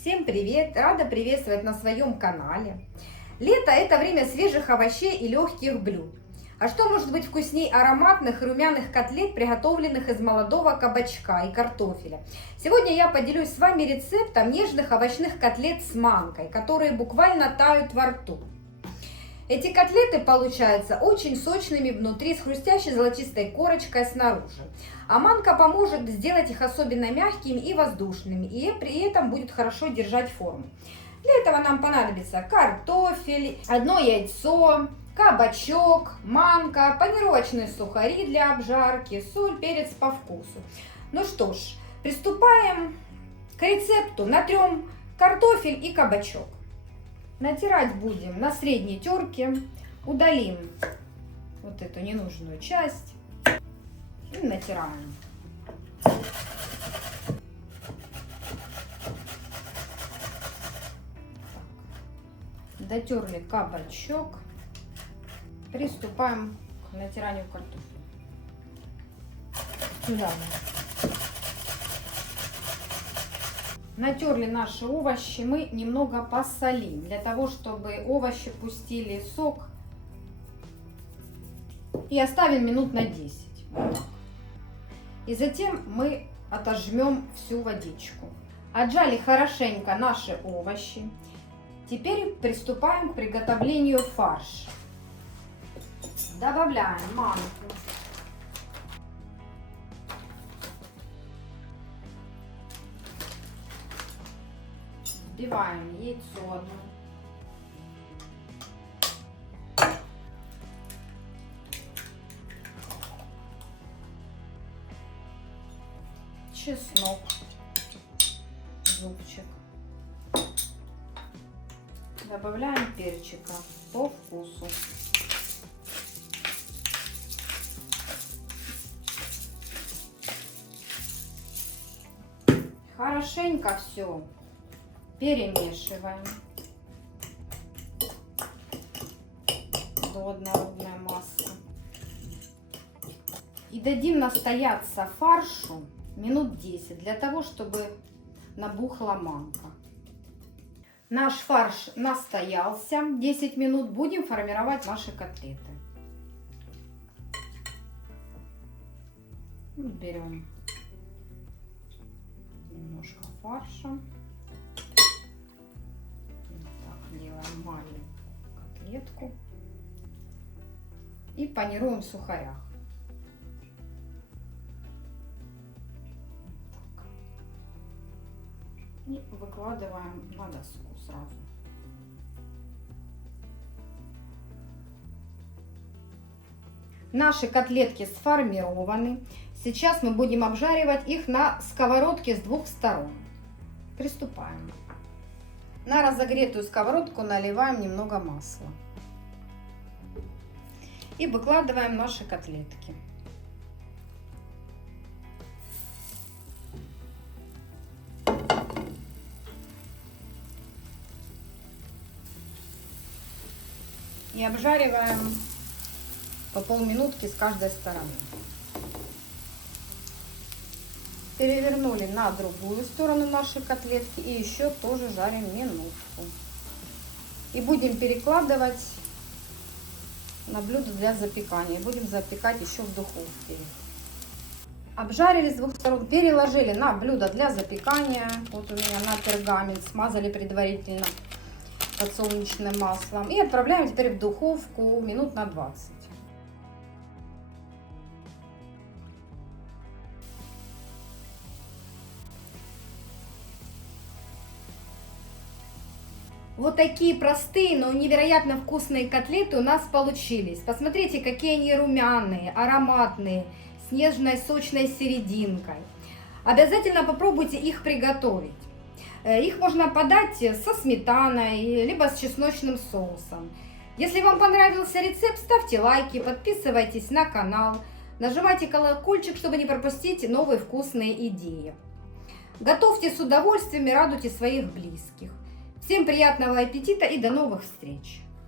Всем привет! Рада приветствовать на своем канале. Лето – это время свежих овощей и легких блюд. А что может быть вкусней ароматных и румяных котлет, приготовленных из молодого кабачка и картофеля? Сегодня я поделюсь с вами рецептом нежных овощных котлет с манкой, которые буквально тают во рту. Эти котлеты получаются очень сочными внутри, с хрустящей золотистой корочкой снаружи. А манка поможет сделать их особенно мягкими и воздушными, и при этом будет хорошо держать форму. Для этого нам понадобится картофель, одно яйцо, кабачок, манка, панировочные сухари для обжарки, соль, перец по вкусу. Ну что ж, приступаем к рецепту. Натрем картофель и кабачок. Натирать будем на средней терке. Удалим вот эту ненужную часть и натираем. Дотерли кабачок. Приступаем к натиранию картофеля. Сюда. Натерли наши овощи, мы немного посолим, для того, чтобы овощи пустили сок. И оставим минут на 10. И затем мы отожмем всю водичку. Отжали хорошенько наши овощи. Теперь приступаем к приготовлению фарша. Добавляем манку. Вбиваем яйцо одно. Чеснок, зубчик. Добавляем перчика по вкусу. Хорошенько все перемешиваем до однородной массы. И дадим настояться фаршу минут 10, для того, чтобы набухла манка. Наш фарш настоялся 10 минут. Будем формировать наши котлеты. Берем немножко фарша. Так, делаем маленькую котлетку. И панируем в сухарях. И выкладываем на доску сразу. Наши котлетки сформированы. Сейчас мы будем обжаривать их на сковородке с двух сторон. Приступаем. На разогретую сковородку наливаем немного масла. И выкладываем наши котлетки. И обжариваем по полминутки с каждой стороны. Перевернули на другую сторону наши котлетки и еще тоже жарим минутку. И будем перекладывать на блюдо для запекания. Будем запекать еще в духовке. Обжарили с двух сторон, переложили на блюдо для запекания. Вот у меня на пергамент, смазали предварительно подсолнечным маслом. И отправляем теперь в духовку минут на 20. Вот такие простые, но невероятно вкусные котлеты у нас получились. Посмотрите, какие они румяные, ароматные, с нежной сочной серединкой. Обязательно попробуйте их приготовить. Их можно подать со сметаной, либо с чесночным соусом. Если вам понравился рецепт, ставьте лайки, подписывайтесь на канал, нажимайте колокольчик, чтобы не пропустить новые вкусные идеи. Готовьте с удовольствием и радуйте своих близких. Всем приятного аппетита и до новых встреч!